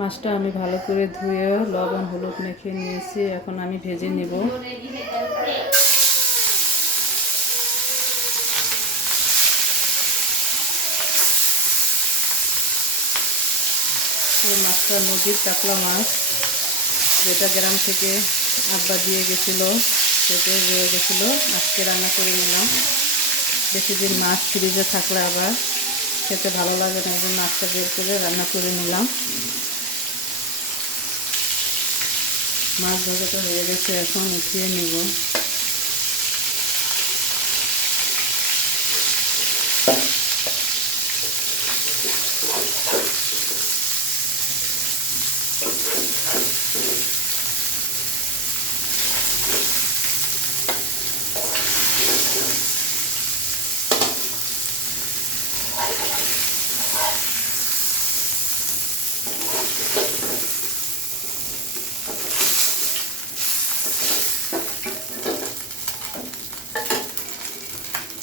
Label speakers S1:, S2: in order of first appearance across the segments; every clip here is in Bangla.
S1: মাছটা আমি ভালো করে ধুয়ে লবণ, হলুদ মেখে নিয়েছি। এখন আমি ভেজে নেব। মাছটা নদীর কাতলা মাছ, যেটা গ্রাম থেকে আব্বা দিয়ে গেছিল, সেটা রয়ে গেছিল। আজকে রান্না করে নিলাম। বেশি দিন মাছ ফ্রিজে থাকলে আবার খেতে ভালো লাগে না, এই মাছটা বের করে রান্না করে নিলাম। মাছ ভাজাটা হয়ে গেছে এখন উঠিয়ে নেব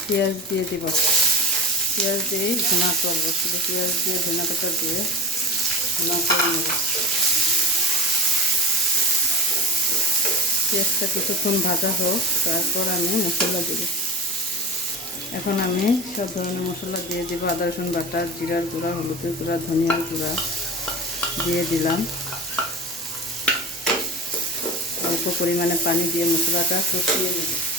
S1: পেঁয়াজ দিয়ে দিব। পেঁয়াজ দিয়ে ধনা করব শুধু পেঁয়াজ দিয়ে ধনা পাতা দিয়ে ধনা করে নেব। পেঁয়াজটা কিছুক্ষণ ভাজা হোক, তারপর আমি মশলা দিব। এখন আমি সব ধরনের মশলা দিয়ে দিব। আদা, রসুন বাটা, জিরার গুঁড়া, হলুদের গুঁড়া, ধনিয়ার গুঁড়া দিয়ে দিলাম। অল্প পরিমাণে পানি দিয়ে মশলাটা কষিয়ে নেব।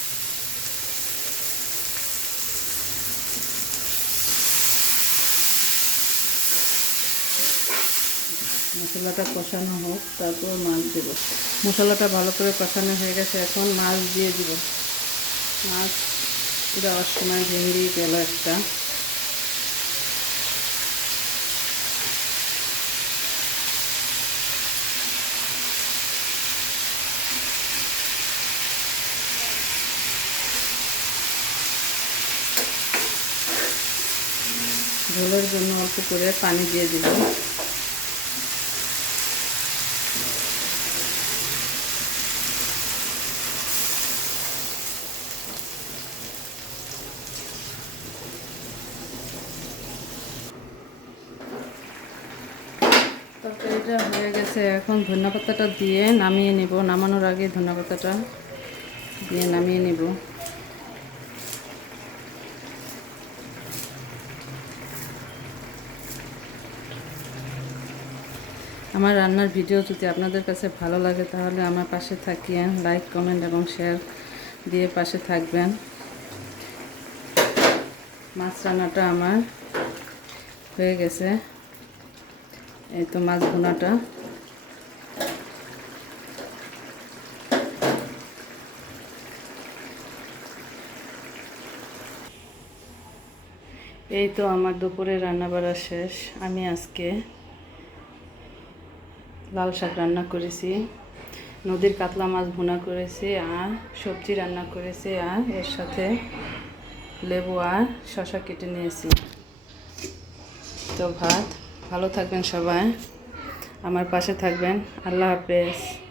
S1: মশলাটা কষানো হোক, তারপর মাছ দেবো। মশলাটা ভালো করে কষানো হয়ে গেছে, এখন মাছ দিয়ে দিব। মাছ দেওয়ার সময় ভেঙে গেল একটা। ঝোলের জন্য অল্প করে পানি দিয়ে দিব। তরকারিটা হয়ে গেছে, এখন ধনিয়া পাতাটা দিয়ে নামিয়ে নিব। নামানোর আগে ধনিয়া পাতাটা দিয়ে নামিয়ে নিব। আমার রান্নার ভিডিও যদি আপনাদের কাছে ভালো লাগে, তাহলে আমার পাশে থাকিয়ে লাইক, কমেন্ট এবং শেয়ার দিয়ে পাশে থাকবেন। মাছ রান্নাটা আমার হয়ে গেছে। এই তো মাছ ভুনাটা। এই তো আমার দুপুরে রান্না বাড়া শেষ। আমি আজকে লাল শাক রান্না করেছি, নদীর কাতলা মাছ ভুনা করেছি, আর সবজি রান্না করেছি, আর এর সাথে লেবু আর শশা কেটে নিয়েছি। তো ভাত ভালো থাকবেন সবাই। আমার পাশে থাকবেন। আল্লাহ হাফেজ।